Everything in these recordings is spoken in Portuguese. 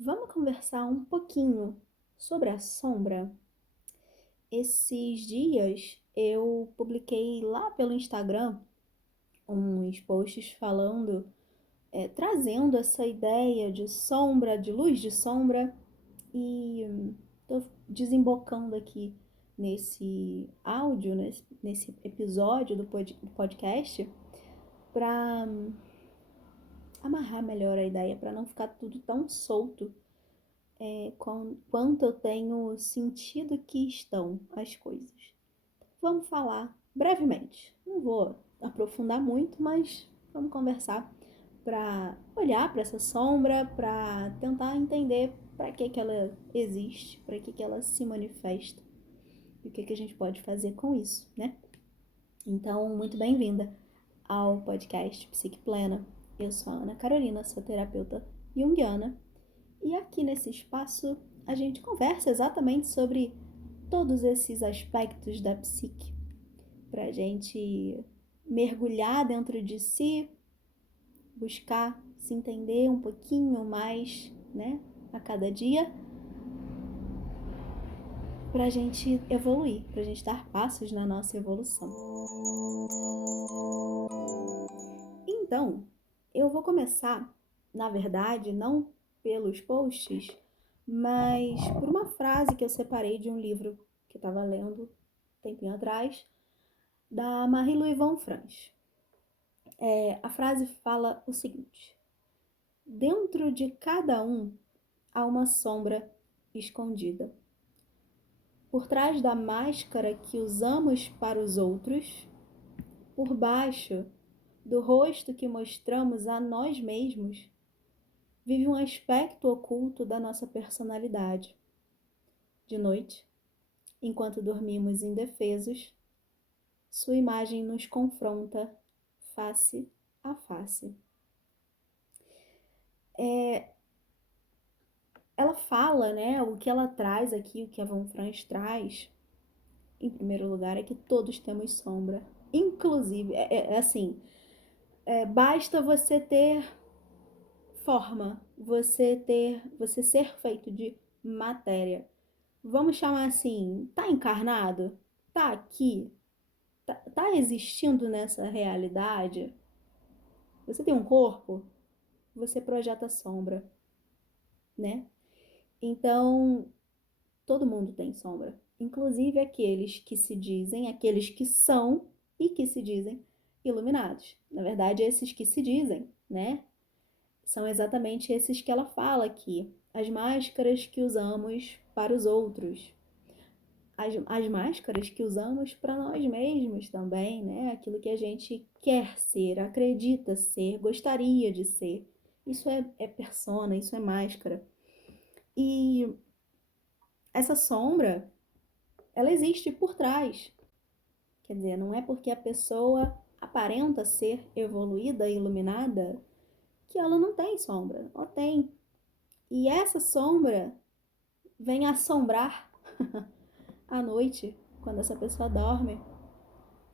Vamos conversar um pouquinho sobre a sombra? Esses dias eu publiquei lá pelo Instagram uns posts falando, trazendo essa ideia de sombra, de luz de sombra, e tô desembocando aqui nesse áudio, nesse episódio do podcast, para amarrar melhor a ideia, para não ficar tudo tão solto quanto eu tenho sentido que estão as coisas. Vamos falar brevemente. Não vou aprofundar muito, mas vamos conversar para olhar para essa sombra, para tentar entender para que ela existe, para que ela se manifesta e o que a gente pode fazer com isso, né? Então, muito bem-vinda ao podcast Psique Plena. Eu sou a Ana Carolina, sou terapeuta junguiana, e aqui nesse espaço a gente conversa exatamente sobre todos esses aspectos da psique, para a gente mergulhar dentro de si, buscar se entender um pouquinho mais, né, a cada dia, para a gente evoluir, para a gente dar passos na nossa evolução. Então, eu vou começar, na verdade, não pelos posts, mas por uma frase que eu separei de um livro que eu estava lendo um tempinho atrás, da Marie-Louise von Franz. A frase fala o seguinte: dentro de cada um há uma sombra escondida. Por trás da máscara que usamos para os outros, por baixo do rosto que mostramos a nós mesmos, vive um aspecto oculto da nossa personalidade. De noite, enquanto dormimos indefesos, sua imagem nos confronta face a face. Ela fala, né, o que ela traz aqui, o que a Von Franz traz, em primeiro lugar, é que todos temos sombra. Inclusive, assim, basta você ter forma, você ser feito de matéria. Vamos chamar assim, tá encarnado? Tá aqui? Tá existindo nessa realidade? Você tem um corpo? Você projeta sombra, né? Então, todo mundo tem sombra, inclusive aqueles que são e que se dizem iluminados. Na verdade, esses que se dizem, né? São exatamente esses que ela fala aqui. As máscaras que usamos para os outros. As máscaras que usamos para nós mesmos também, né? Aquilo que a gente quer ser, acredita ser, gostaria de ser. Isso é persona, isso é máscara. E essa sombra, ela existe por trás. Quer dizer, não é porque a pessoa aparenta ser evoluída, iluminada, que ela não tem sombra. Ela tem. E essa sombra vem assombrar à noite, quando essa pessoa dorme.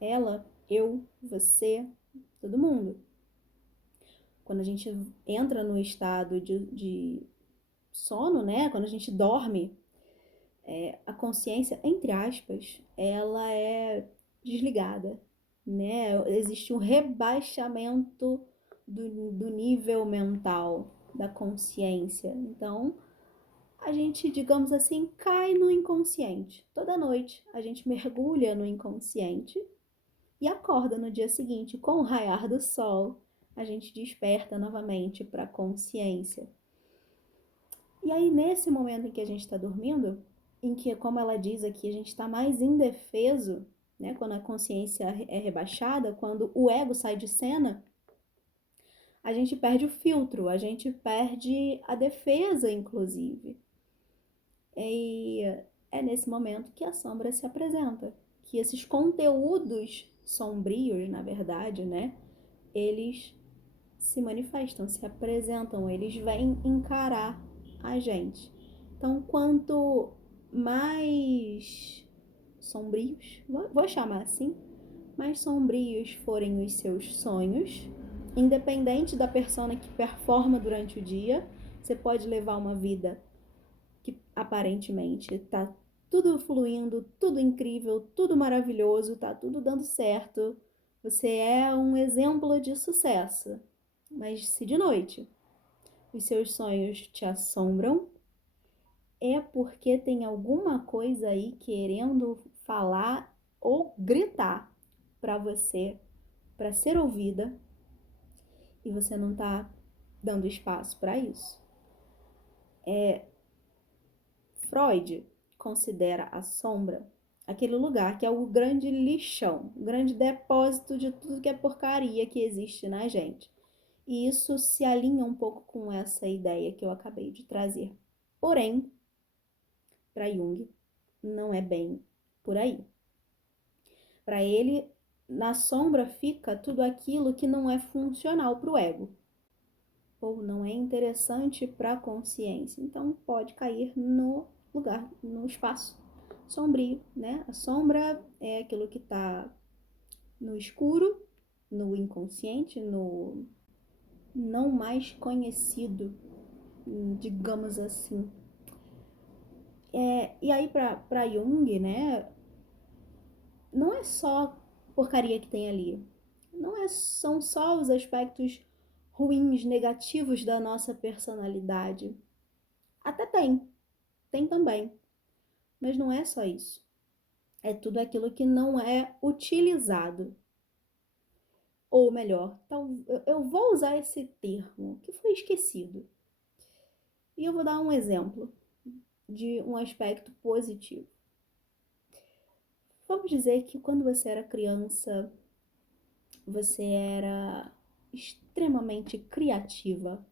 Ela, eu, você, todo mundo. Quando a gente entra no estado de sono, né? Quando a gente dorme, a consciência, entre aspas, ela é desligada, né? Existe um rebaixamento do nível mental da consciência. Então, a gente, digamos assim, cai no inconsciente. Toda noite a gente mergulha no inconsciente e acorda no dia seguinte com o raiar do sol. A gente desperta novamente para a consciência. E aí, nesse momento em que a gente está dormindo, em que, como ela diz aqui, a gente está mais indefeso, né? Quando a consciência é rebaixada, quando o ego sai de cena, a gente perde o filtro, a gente perde a defesa, inclusive. E é nesse momento que a sombra se apresenta, que esses conteúdos sombrios, na verdade, né? Eles se manifestam, se apresentam, eles vêm encarar a gente. Então, quanto mais sombrios, vou chamar assim, mais sombrios forem os seus sonhos, independente da persona que performa durante o dia, Você pode levar uma vida que aparentemente tá tudo fluindo, tudo incrível, tudo maravilhoso, tá tudo dando certo. Você é um exemplo de sucesso. Mas se de noite os seus sonhos te assombram, é porque tem alguma coisa aí querendo falar ou gritar para você, para ser ouvida, e você não tá dando espaço para isso. Freud considera a sombra aquele lugar que é o grande lixão, o grande depósito de tudo que é porcaria que existe na gente. E isso se alinha um pouco com essa ideia que eu acabei de trazer. Porém, para Jung, não é bem por aí. Para ele, na sombra fica tudo aquilo que não é funcional para o ego, ou não é interessante para a consciência. Então, pode cair no lugar, no espaço sombrio, né? A sombra é aquilo que está no escuro, no inconsciente, no não mais conhecido, digamos assim. E aí, para Jung, né, não é só porcaria que tem ali. São só os aspectos ruins, negativos da nossa personalidade. Até tem também. Mas não é só isso. É tudo aquilo que não é utilizado. Ou melhor, eu vou usar esse termo que foi esquecido. E eu vou dar um exemplo de um aspecto positivo. Vamos dizer que quando você era criança, você era extremamente criativa.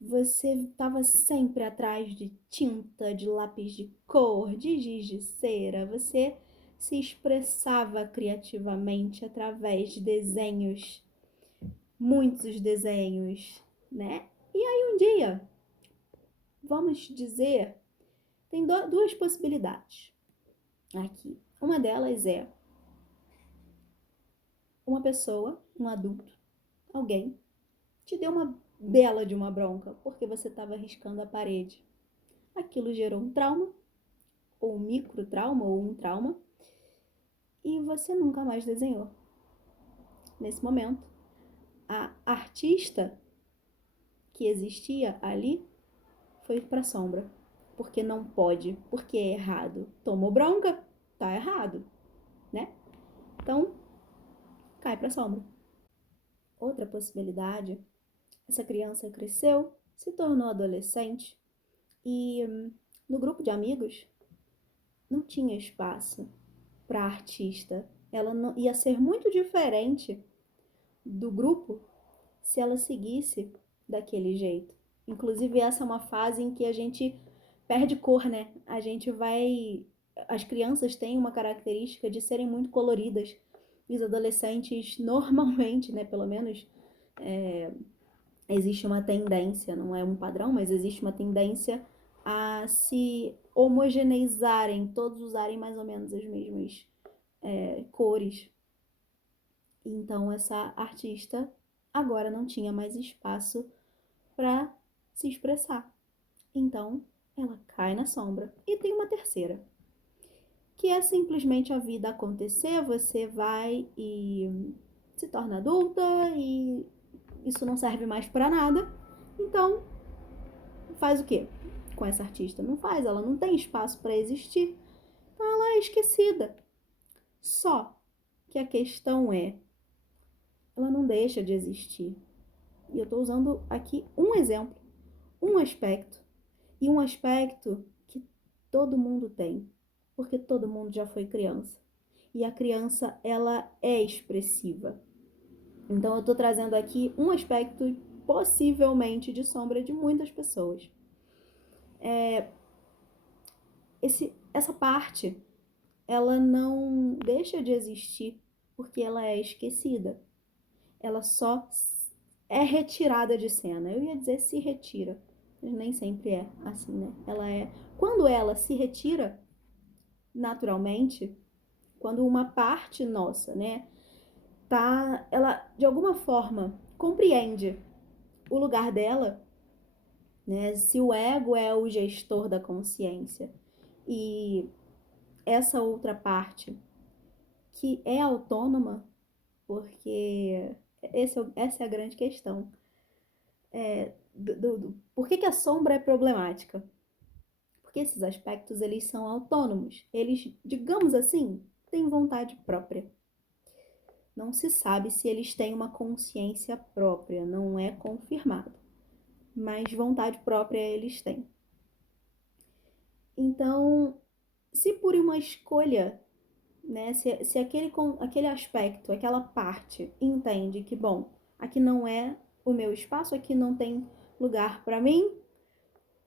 Você estava sempre atrás de tinta, de lápis de cor, de giz de cera. Você se expressava criativamente através de desenhos, muitos desenhos, né? E aí um dia, vamos dizer, tem duas possibilidades aqui. Uma delas é uma pessoa, um adulto, alguém, te deu uma bela de uma bronca porque você estava riscando a parede. Aquilo gerou um trauma, ou um microtrauma, ou um trauma, e você nunca mais desenhou. Nesse momento, a artista que existia ali foi para a sombra, porque não pode, porque é errado. Tomou bronca, tá errado, né? Então, cai para a sombra. Outra possibilidade, essa criança cresceu, se tornou adolescente e no grupo de amigos não tinha espaço para artista. Ela não, ia ser muito diferente do grupo se ela seguisse daquele jeito. Inclusive, essa é uma fase em que a gente perde cor, né? A gente vai. As crianças têm uma característica de serem muito coloridas. E os adolescentes, normalmente, né? Pelo menos, existe uma tendência, não é um padrão, mas existe uma tendência a se homogeneizarem, todos usarem mais ou menos as mesmas cores. Então, essa artista agora não tinha mais espaço para se expressar. Então, ela cai na sombra. E tem uma terceira, que é simplesmente a vida acontecer, você vai e se torna adulta e isso não serve mais para nada. Então, faz o quê com essa artista? Não faz, ela não tem espaço para existir. Então, ela é esquecida. Só que a questão é, ela não deixa de existir. E eu estou usando aqui um exemplo, um aspecto, e um aspecto que todo mundo tem, porque todo mundo já foi criança. E a criança, ela é expressiva. Então eu estou trazendo aqui um aspecto possivelmente de sombra de muitas pessoas. Essa parte, ela não deixa de existir porque ela é esquecida. Ela só é retirada de cena. Eu ia dizer se retira, mas nem sempre é assim, né? Quando ela se retira naturalmente, quando uma parte nossa, né, ela de alguma forma compreende o lugar dela, né? Se o ego é o gestor da consciência e essa outra parte que é autônoma, porque essa é a grande questão. Por que a sombra é problemática? Porque esses aspectos, eles são autônomos. Eles, digamos assim, têm vontade própria. Não se sabe se eles têm uma consciência própria, não é confirmado. Mas vontade própria eles têm. Então, se por uma escolha, né, se aquele aspecto, aquela parte entende que, bom, aqui não é o meu espaço, aqui não tem lugar para mim,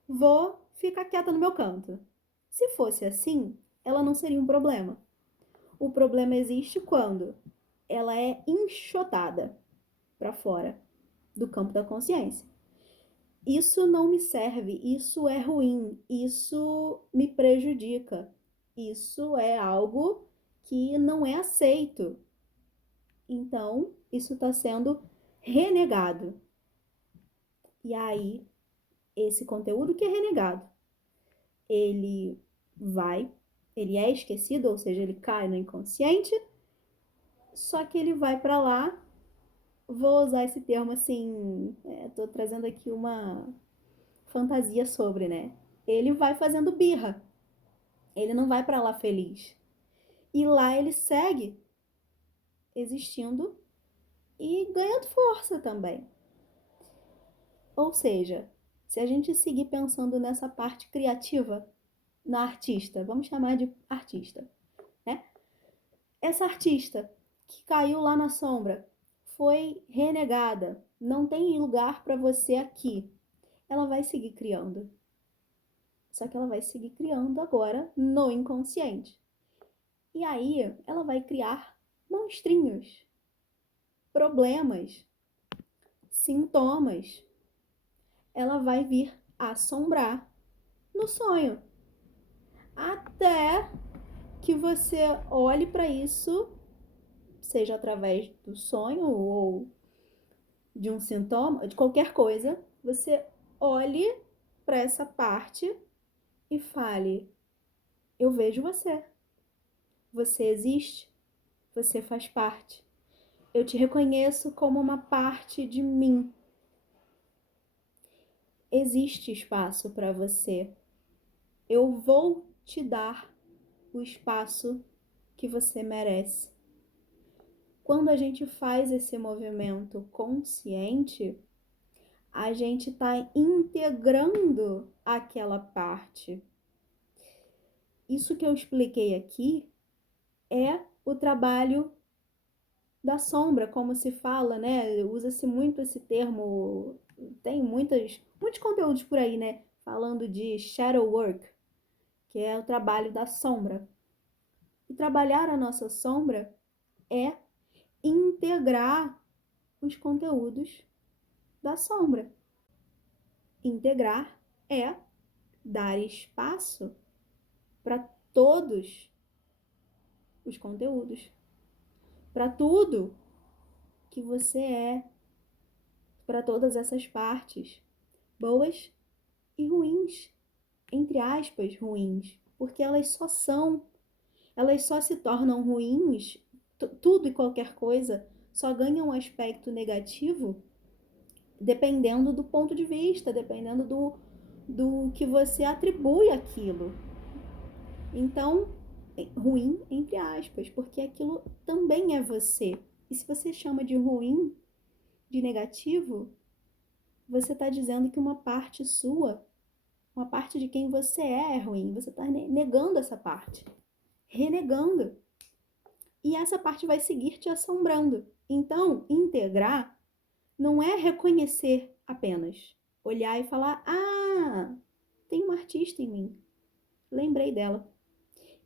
vou ficar quieta no meu canto. Se fosse assim, ela não seria um problema. O problema existe quando ela é enxotada para fora do campo da consciência. Isso não me serve, isso é ruim, isso me prejudica, isso é algo que não é aceito. Então, isso está sendo renegado. E aí, esse conteúdo que é renegado, ele vai, ele é esquecido, ou seja, ele cai no inconsciente, só que ele vai para lá. Vou usar esse termo assim, tô trazendo aqui uma fantasia sobre, né? Ele vai fazendo birra. Ele não vai para lá feliz. E lá ele segue existindo e ganhando força também. Ou seja, se a gente seguir pensando nessa parte criativa, na artista, vamos chamar de artista, né? Essa artista que caiu lá na sombra, foi renegada, não tem lugar para você aqui. Ela vai seguir criando. Só que ela vai seguir criando agora no inconsciente. E aí ela vai criar monstrinhos, problemas, sintomas. Ela vai vir assombrar no sonho. Até que você olhe para isso, seja através do sonho ou de um sintoma, de qualquer coisa, você olhe para essa parte e fale: eu vejo você. Você existe, você faz parte. Eu te reconheço como uma parte de mim. Existe espaço para você. Eu vou te dar o espaço que você merece. Quando a gente faz esse movimento consciente, a gente está integrando aquela parte. Isso que eu expliquei aqui é o trabalho da sombra, como se fala, né? Usa-se muito esse termo, tem muitos conteúdos por aí, né? Falando de shadow work, que é o trabalho da sombra. E trabalhar a nossa sombra é integrar os conteúdos da sombra. Integrar é dar espaço para todos os conteúdos, para tudo que você é, para todas essas partes, boas e ruins, entre aspas, ruins, porque elas só se tornam ruins, tudo e qualquer coisa só ganha um aspecto negativo dependendo do ponto de vista, dependendo do que você atribui àquilo. Então, ruim entre aspas, porque aquilo também é você. E se você chama de ruim, de negativo, você está dizendo que uma parte sua, uma parte de quem você é ruim. Você está negando essa parte, renegando. E essa parte vai seguir te assombrando. Então, integrar não é reconhecer apenas. Olhar e falar: ah, tem uma artista em mim. Lembrei dela.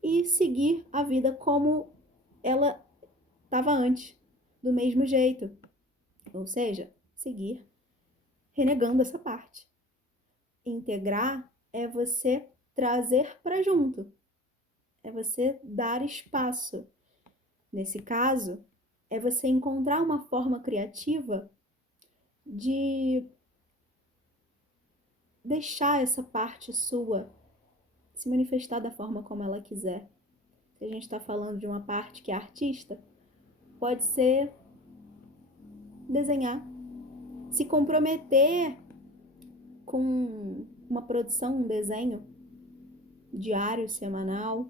E seguir a vida como ela estava antes, do mesmo jeito. Ou seja, seguir renegando essa parte. Integrar é você trazer para junto. É você dar espaço. Nesse caso, é você encontrar uma forma criativa de deixar essa parte sua se manifestar da forma como ela quiser. Se a gente está falando de uma parte que é artista, pode ser desenhar, se comprometer com uma produção, um desenho diário, semanal,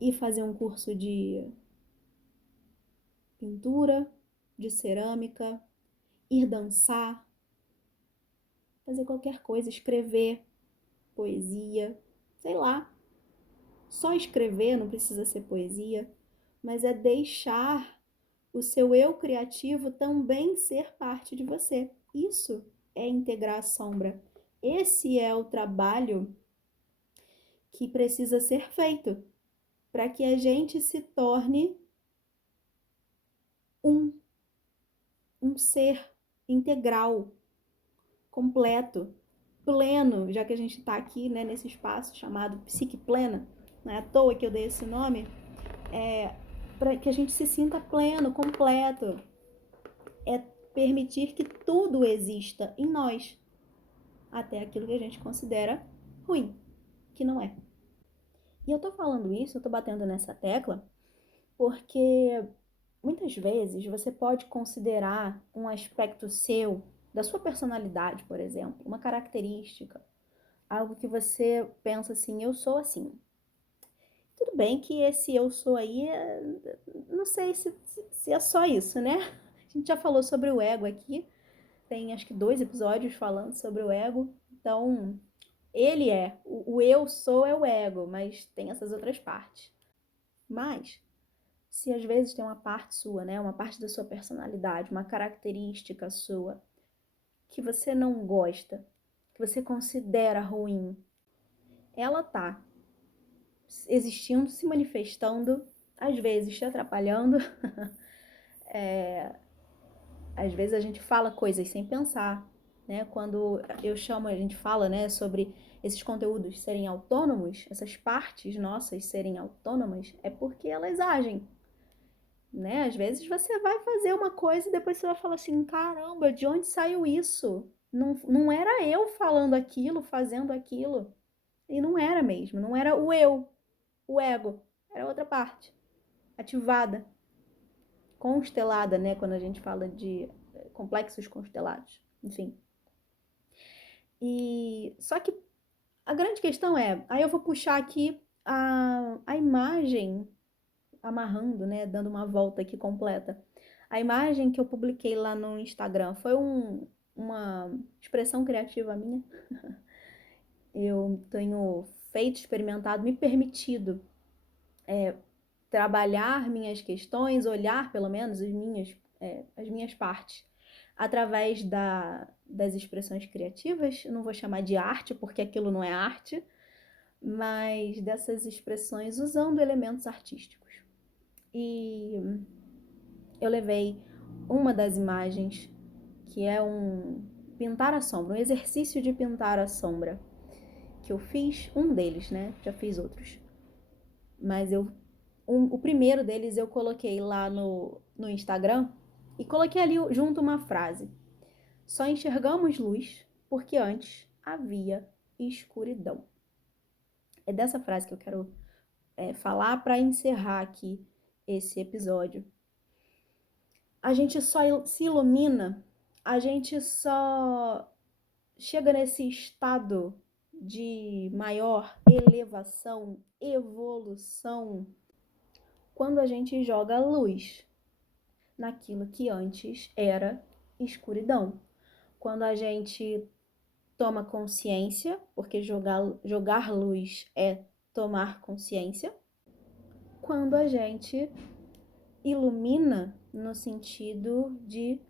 e fazer um curso de pintura, de cerâmica, ir dançar, fazer qualquer coisa, escrever poesia, sei lá. Só escrever, não precisa ser poesia, mas é deixar o seu eu criativo também ser parte de você. Isso é integrar a sombra. Esse é o trabalho que precisa ser feito para que a gente se torne um, um ser integral, completo, pleno, já que a gente está aqui, né, nesse espaço chamado psique plena, não é à toa que eu dei esse nome, para que a gente se sinta pleno, completo, é permitir que tudo exista em nós, até aquilo que a gente considera ruim, que não é. E eu tô falando isso, eu tô batendo nessa tecla, porque muitas vezes você pode considerar um aspecto seu, da sua personalidade, por exemplo, uma característica, algo que você pensa assim, eu sou assim. Tudo bem que esse eu sou aí, não sei se é só isso, né? A gente já falou sobre o ego aqui, tem acho que 2 episódios falando sobre o ego, então ele é, o eu sou é o ego, mas tem essas outras partes. Mas, se às vezes tem uma parte sua, né, uma parte da sua personalidade, uma característica sua, que você não gosta, que você considera ruim, ela tá existindo, se manifestando, às vezes te atrapalhando, às vezes a gente fala coisas sem pensar, né? Quando a gente fala, né, sobre esses conteúdos serem autônomos, essas partes nossas serem autônomas, é porque elas agem, né? Às vezes você vai fazer uma coisa e depois você vai falar assim, caramba, de onde saiu isso? Não era eu falando aquilo, fazendo aquilo. E não era mesmo, não era o eu, o ego, era outra parte, ativada, constelada, né? Quando a gente fala de complexos constelados, enfim. E só que a grande questão é, aí eu vou puxar aqui a imagem, amarrando, né? Dando uma volta aqui completa. A imagem que eu publiquei lá no Instagram foi uma expressão criativa minha. Eu tenho feito, experimentado, me permitido trabalhar minhas questões, olhar pelo menos as minhas partes através das expressões criativas. Eu não vou chamar de arte, porque aquilo não é arte, mas dessas expressões usando elementos artísticos. E eu levei uma das imagens, que é pintar a sombra, um exercício de pintar a sombra, que eu fiz, um deles, né? Já fiz outros. Mas o primeiro deles eu coloquei lá no Instagram e coloquei ali junto uma frase. Só enxergamos luz porque antes havia escuridão. É dessa frase que eu quero falar para encerrar aqui esse episódio. A gente só se ilumina, a gente só chega nesse estado de maior elevação, evolução, quando a gente joga luz naquilo que antes era escuridão. Quando a gente toma consciência, porque jogar luz é tomar consciência. Quando a gente ilumina no sentido de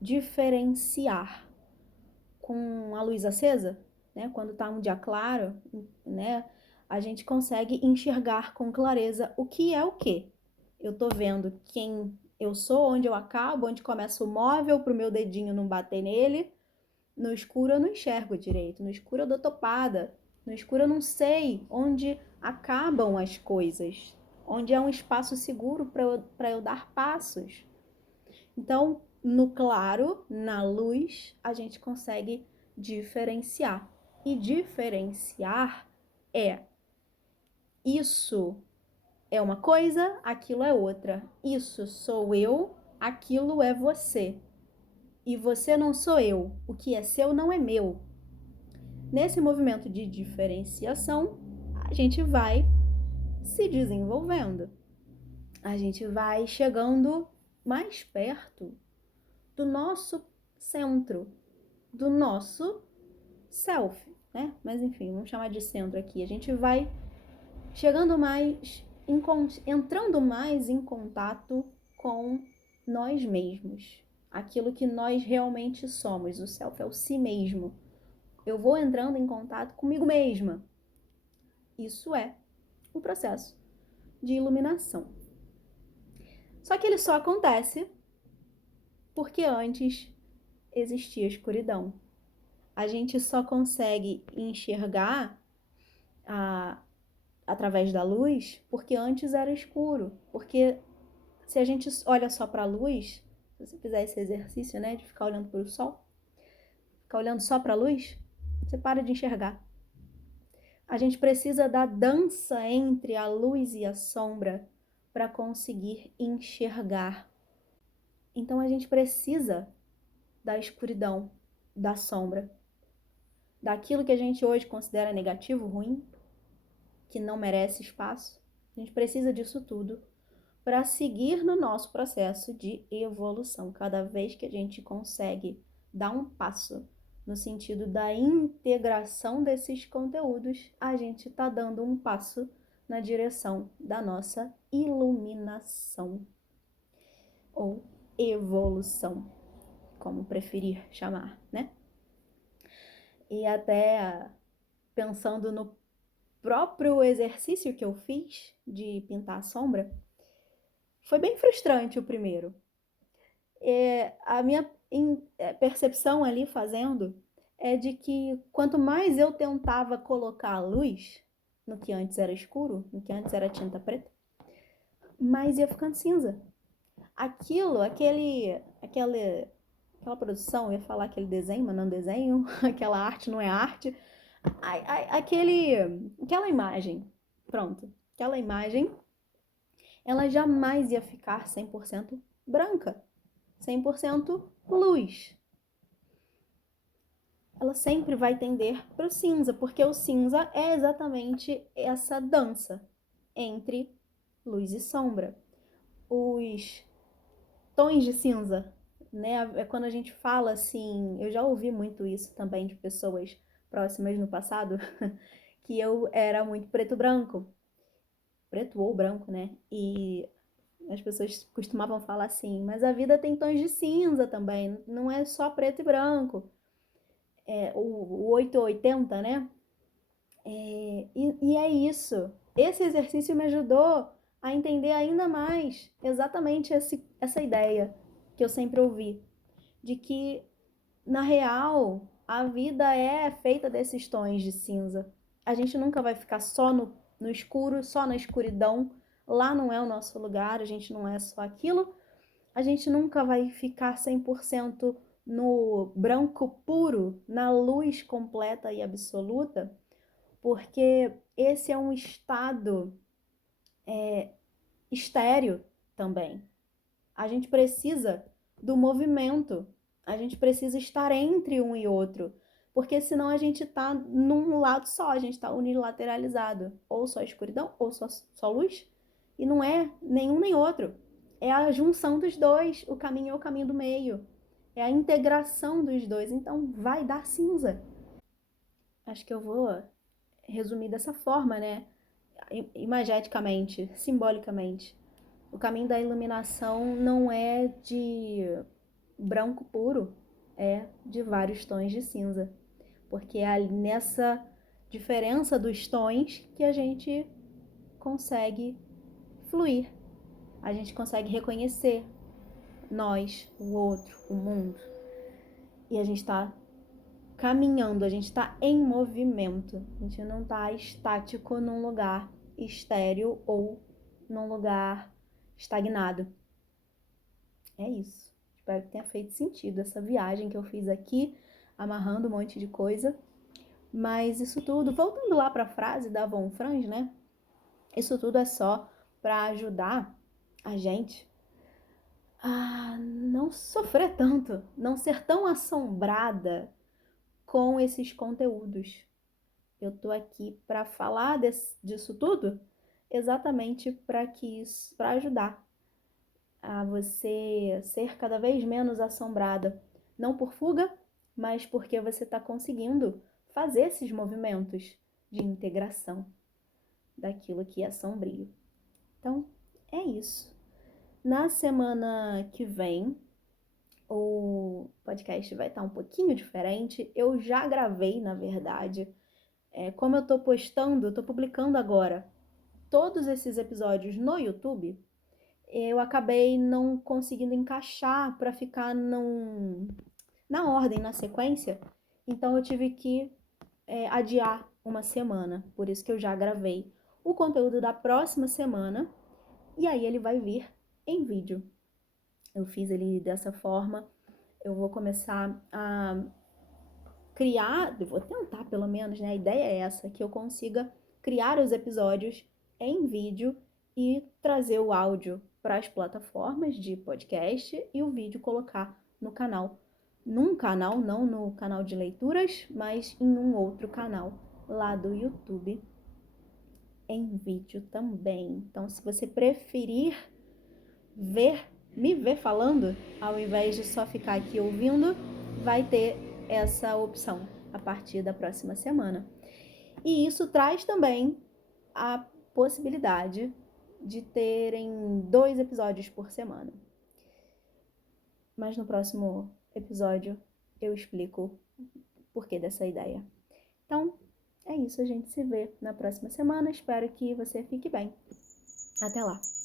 diferenciar com a luz acesa, né? Quando está um dia claro, né? A gente consegue enxergar com clareza o que é o quê. Eu tô vendo quem eu sou, onde eu acabo, onde começa o móvel para o meu dedinho não bater nele. No escuro eu não enxergo direito, no escuro eu dou topada, no escuro eu não sei onde acabam as coisas, onde é um espaço seguro para eu dar passos. Então, no claro, na luz, a gente consegue diferenciar. E diferenciar é isso é uma coisa, aquilo é outra. Isso sou eu, aquilo é você. E você não sou eu. O que é seu não é meu. Nesse movimento de diferenciação, a gente vai se desenvolvendo. A gente vai chegando mais perto do nosso centro, do nosso self, né? Mas enfim, vamos chamar de centro aqui. A gente vai chegando mais, entrando mais em contato com nós mesmos. Aquilo que nós realmente somos. O self é o si mesmo. Eu vou entrando em contato comigo mesma. Isso é o processo de iluminação. Só que ele só acontece porque antes existia escuridão. A gente só consegue enxergar através da luz porque antes era escuro. Porque se a gente olha só para a luz, se você fizer esse exercício, né, de ficar olhando para o sol, ficar olhando só para a luz, você para de enxergar. A gente precisa da dança entre a luz e a sombra para conseguir enxergar. Então a gente precisa da escuridão, da sombra, daquilo que a gente hoje considera negativo, ruim, que não merece espaço. A gente precisa disso tudo para seguir no nosso processo de evolução. Cada vez que a gente consegue dar um passo no sentido da integração desses conteúdos, a gente está dando um passo na direção da nossa iluminação ou evolução, como preferir chamar, né? E até pensando no próprio exercício que eu fiz de pintar a sombra, foi bem frustrante o primeiro. A minha percepção ali fazendo é de que quanto mais eu tentava colocar a luz no que antes era escuro, no que antes era tinta preta, mais ia ficando cinza. Aquela produção, eu ia falar aquele desenho, mas não desenho, aquela arte não é arte, aquela imagem, pronto, aquela imagem, ela jamais ia ficar 100% branca, 100% luz. Ela sempre vai tender para o cinza, porque o cinza é exatamente essa dança entre luz e sombra. Os tons de cinza, né? É quando a gente fala assim, eu já ouvi muito isso também de pessoas próximas no passado, que eu era muito preto-branco, preto ou branco, né? E as pessoas costumavam falar assim, mas a vida tem tons de cinza também, não é só preto e branco. O 880, né? E é isso. Esse exercício me ajudou a entender ainda mais exatamente essa ideia que eu sempre ouvi, de que, na real, a vida é feita desses tons de cinza. A gente nunca vai ficar só no escuro, só na escuridão. Lá não é o nosso lugar, a gente não é só aquilo. A gente nunca vai ficar 100% no branco puro, na luz completa e absoluta, porque esse é um estado estéreo também. A gente precisa do movimento, a gente precisa estar entre um e outro, porque senão a gente está num lado só, a gente está unilateralizado, ou só escuridão, ou só luz, e não é nenhum nem outro. É a junção dos dois, o caminho é o caminho do meio, é a integração dos dois, então vai dar cinza. Acho que eu vou resumir dessa forma, né? Imageticamente, simbolicamente. O caminho da iluminação não é de branco puro, é de vários tons de cinza. Porque é nessa diferença dos tons que a gente consegue fluir. A gente consegue reconhecer nós, o outro, o mundo. E a gente está caminhando, a gente está em movimento. A gente não está estático num lugar estéril ou num lugar estagnado. É isso. Espero que tenha feito sentido essa viagem que eu fiz aqui, amarrando um monte de coisa. Mas isso tudo, voltando lá para a frase da Von Franz, né? Isso tudo é só para ajudar a gente a não sofrer tanto, não ser tão assombrada com esses conteúdos. Eu tô aqui para falar disso tudo exatamente para ajudar a você ser cada vez menos assombrada, não por fuga, mas porque você está conseguindo fazer esses movimentos de integração daquilo que é sombrio. Então, é isso. Na semana que vem, o podcast vai estar um pouquinho diferente. Eu já gravei, na verdade. Como eu tô publicando agora todos esses episódios no YouTube, eu acabei não conseguindo encaixar para ficar na ordem, na sequência. Então eu tive que adiar uma semana. Por isso que eu já gravei o conteúdo da próxima semana. E aí ele vai vir em vídeo. Eu fiz ele dessa forma. Eu vou começar a criar, eu vou tentar pelo menos, né? A ideia é essa, que eu consiga criar os episódios em vídeo e trazer o áudio para as plataformas de podcast e o vídeo colocar no canal. Num canal, não no canal de leituras, mas em um outro canal lá do YouTube em vídeo também. Então, se você preferir me ver falando, ao invés de só ficar aqui ouvindo, vai ter essa opção a partir da próxima semana. E isso traz também a possibilidade de terem 2 episódios por semana. Mas no próximo episódio eu explico o porquê dessa ideia. Então, é isso, a gente se vê na próxima semana. Espero que você fique bem. Até lá!